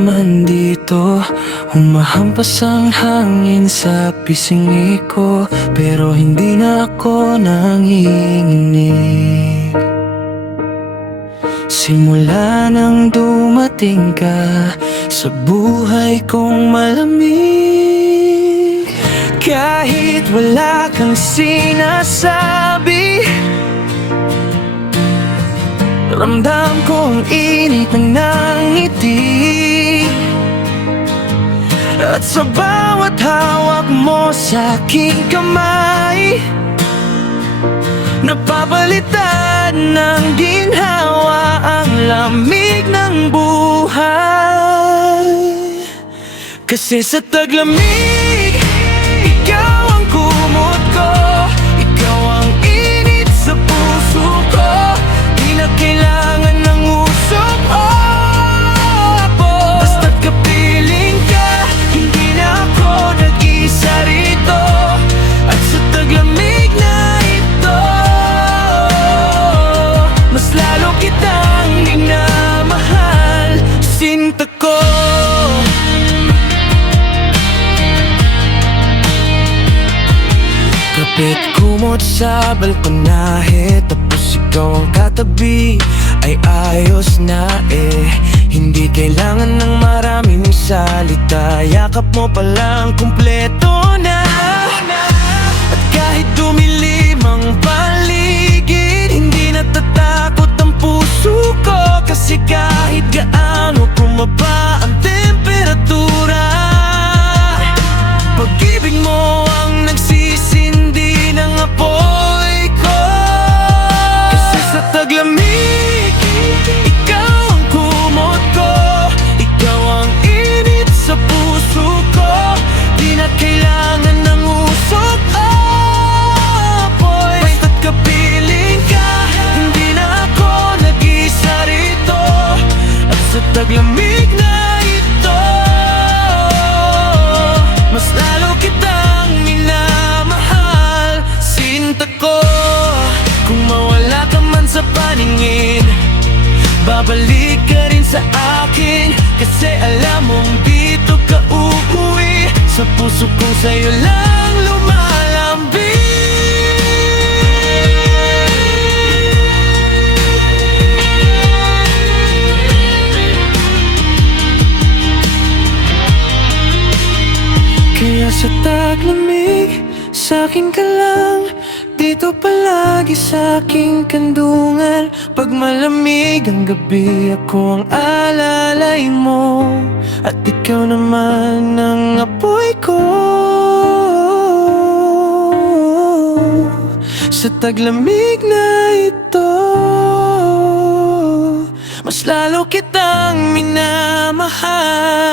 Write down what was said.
naman dito. Humahampas ang hangin sa pisngi ko, pero hindi na ako nanginginig. Simula nang dumating ka sa buhay kong malamig, kahit wala kang sinasabi, ramdam ko ang init ng ngiti. At sa bawat hawak mo sa aking kamay, napapalitan ng ginhawa ang lamig ng buhay. Kasi sa taglamig, ikaw ang kumot ko, ikaw ang init sa puso ko. Di na kailangan ng usok o hapon. Basta't kapiling ka, hindi na ako nag-isa rito. At sa taglamig na ito, mas lalo kitang minamahal, sinta ko. Kapit kumot sa balkonahe, tapos ikaw ang katabi, ay ayos na eh. Hindi kailangan ng maraming salita, yakap mo palang kumpleto na. At kahit dumilim ang paligid, hindi natatakot ang puso ko. Kasi kahit gaano bumaba ang temperatura, pag-ibig mo ang nagsisindi ng apoy ko. Kasi sa taglamig, ikaw ang kumot ko, ikaw ang init sa puso ko. Di na kailangan ng usok o apoy. Basta't kapiling ka, hindi na ako nag-isa rito. At sa taglamig na ito, mas lalo kitang minamahal, sinta ko. Kung mawala ka man sa paningin, babalik ka rin sa akin. Kasi alam mong dito ka uuwi, sa puso kong sa'yo lang lumalambing. Kaya sa taglamig, sa'kin ka lang, dito palagi sa aking kandungan. Pag malamig ang gabi, ako ang alalay mo, at ikaw naman ang apoy ko. Sa taglamig na ito, mas lalo kitang minamahal.